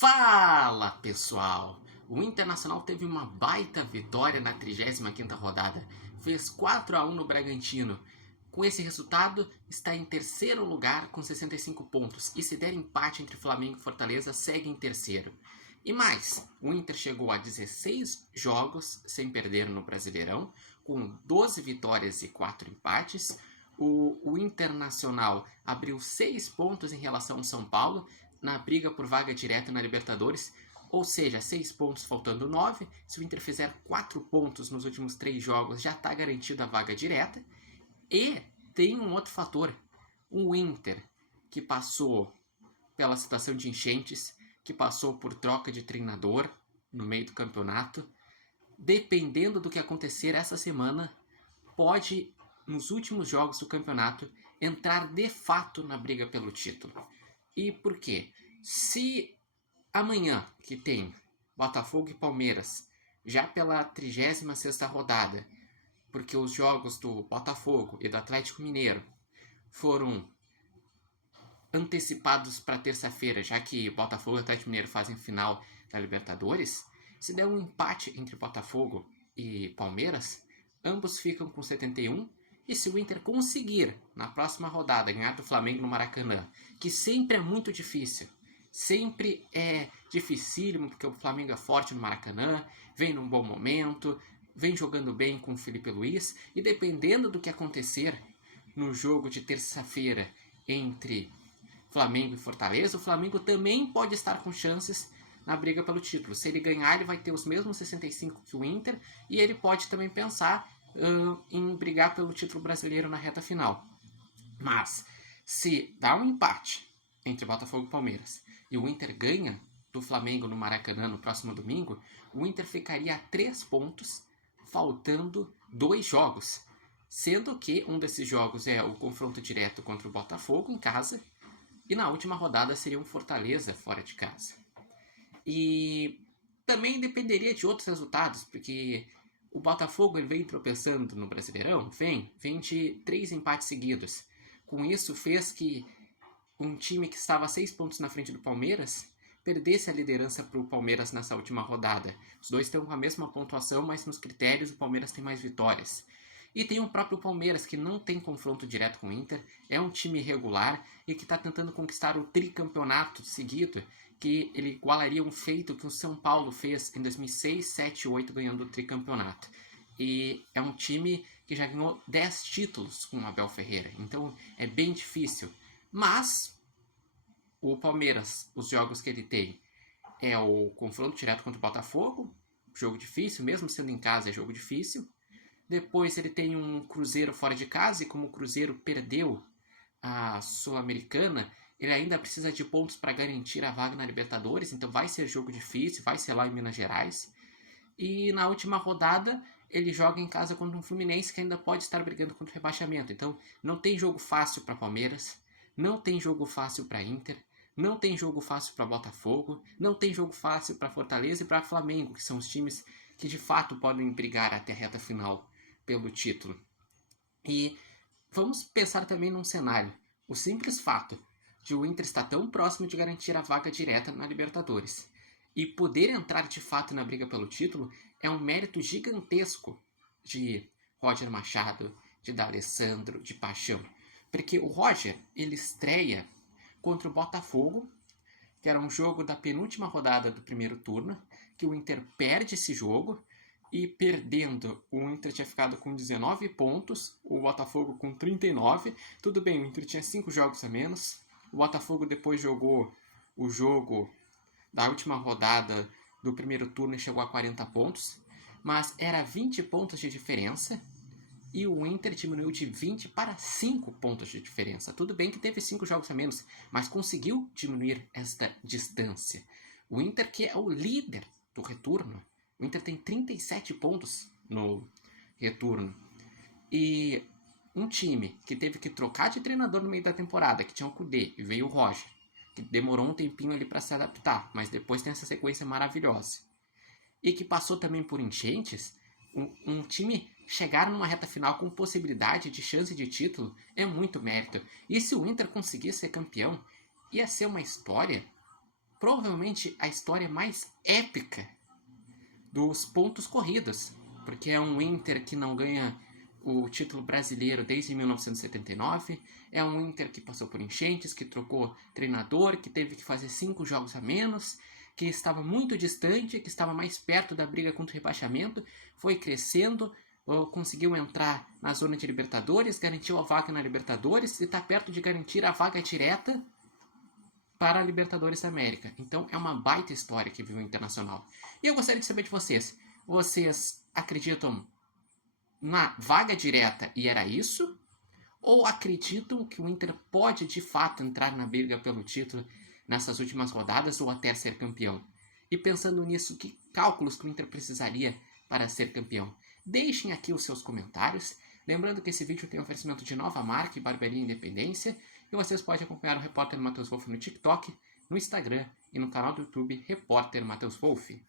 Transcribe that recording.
Fala, pessoal! O Internacional teve uma baita vitória na 35ª rodada. Fez 4-1 no Bragantino. Com esse resultado, está em terceiro lugar com 65 pontos. E se der empate entre Flamengo e Fortaleza, segue em terceiro. E mais, o Inter chegou a 16 jogos sem perder no Brasileirão, com 12 vitórias e 4 empates. O Internacional abriu 6 pontos em relação ao São Paulo, na briga por vaga direta na Libertadores, ou seja, 6 pontos faltando 9. Se o Inter fizer 4 pontos nos últimos 3 jogos, já está garantida a vaga direta. E tem um outro fator, o Inter, que passou pela situação de enchentes, que passou por troca de treinador no meio do campeonato, dependendo do que acontecer essa semana, pode, nos últimos jogos do campeonato, entrar de fato na briga pelo título. E por quê? Se amanhã, que tem Botafogo e Palmeiras, já pela 36ª rodada, porque os jogos do Botafogo e do Atlético Mineiro foram antecipados para terça-feira, já que Botafogo e Atlético Mineiro fazem final da Libertadores, se der um empate entre Botafogo e Palmeiras, ambos ficam com 71. E se o Inter conseguir, na próxima rodada, ganhar do Flamengo no Maracanã, que sempre é muito difícil, sempre é dificílimo, porque o Flamengo é forte no Maracanã, vem num bom momento, vem jogando bem com o Felipe Luiz, e dependendo do que acontecer no jogo de terça-feira entre Flamengo e Fortaleza, o Flamengo também pode estar com chances na briga pelo título. Se ele ganhar, ele vai ter os mesmos 65 que o Inter, e ele pode também pensar em brigar pelo título brasileiro na reta final. Mas, se dá um empate entre Botafogo e Palmeiras e o Inter ganha do Flamengo no Maracanã no próximo domingo, o Inter ficaria a 3 pontos, faltando 2 jogos. Sendo que um desses jogos é o confronto direto contra o Botafogo em casa, e na última rodada seria um Fortaleza fora de casa. E também dependeria de outros resultados, porque o Botafogo ele vem tropeçando no Brasileirão, vem de 3 empates seguidos. Com isso, fez que um time que estava a 6 pontos na frente do Palmeiras perdesse a liderança para o Palmeiras nessa última rodada. Os dois estão com a mesma pontuação, mas nos critérios o Palmeiras tem mais vitórias. E tem o próprio Palmeiras, que não tem confronto direto com o Inter, é um time irregular e que está tentando conquistar o tricampeonato seguido, que ele igualaria um feito que o São Paulo fez em 2006, 7 e 8, ganhando o tricampeonato. E é um time que já ganhou 10 títulos com o Abel Ferreira, então é bem difícil. Mas o Palmeiras, os jogos que ele tem, é o confronto direto contra o Botafogo, jogo difícil, mesmo sendo em casa é jogo difícil. Depois ele tem um Cruzeiro fora de casa, e como o Cruzeiro perdeu a Sul-Americana, ele ainda precisa de pontos para garantir a vaga na Libertadores, então vai ser jogo difícil, vai ser lá em Minas Gerais. E na última rodada ele joga em casa contra um Fluminense que ainda pode estar brigando contra o rebaixamento. Então não tem jogo fácil para Palmeiras, não tem jogo fácil para Inter, não tem jogo fácil para Botafogo, não tem jogo fácil para Fortaleza e para Flamengo, que são os times que de fato podem brigar até a reta final pelo título. E vamos pensar também num cenário. O simples fato de o Inter estar tão próximo de garantir a vaga direta na Libertadores e poder entrar de fato na briga pelo título é um mérito gigantesco de Roger Machado, de D'Alessandro, de Paixão. Porque o Roger, ele estreia contra o Botafogo, que era um jogo da penúltima rodada do primeiro turno, que o Inter perde esse jogo, e perdendo, o Inter tinha ficado com 19 pontos, o Botafogo com 39. Tudo bem, o Inter tinha 5 jogos a menos. O Botafogo depois jogou o jogo da última rodada do primeiro turno e chegou a 40 pontos. Mas era 20 pontos de diferença, e o Inter diminuiu de 20 para 5 pontos de diferença. Tudo bem que teve 5 jogos a menos, mas conseguiu diminuir esta distância. O Inter, que é o líder do retorno, o Inter tem 37 pontos no retorno. E um time que teve que trocar de treinador no meio da temporada, que tinha o Kudê e veio o Roger, que demorou um tempinho ali para se adaptar, mas depois tem essa sequência maravilhosa. E que passou também por enchentes, um time chegar numa reta final com possibilidade de chance de título é muito mérito. E se o Inter conseguir ser campeão, ia ser uma história provavelmente a história mais épica dos pontos corridos, porque é um Inter que não ganha o título brasileiro desde 1979, é um Inter que passou por enchentes, que trocou treinador, que teve que fazer 5 jogos a menos, que estava muito distante, que estava mais perto da briga contra o rebaixamento, foi crescendo, conseguiu entrar na zona de Libertadores, garantiu a vaga na Libertadores e está perto de garantir a vaga direta para a Libertadores da América. Então é uma baita história que viu o Internacional. E eu gostaria de saber de vocês. Vocês acreditam na vaga direta e era isso? Ou acreditam que o Inter pode de fato entrar na briga pelo título nessas últimas rodadas ou até ser campeão? E pensando nisso, que cálculos que o Inter precisaria para ser campeão? Deixem aqui os seus comentários. Lembrando que esse vídeo tem oferecimento de Nova Marca e Barbearia Independência. E vocês podem acompanhar o Repórter Matheus Wolff no TikTok, no Instagram e no canal do YouTube Repórter Matheus Wolff.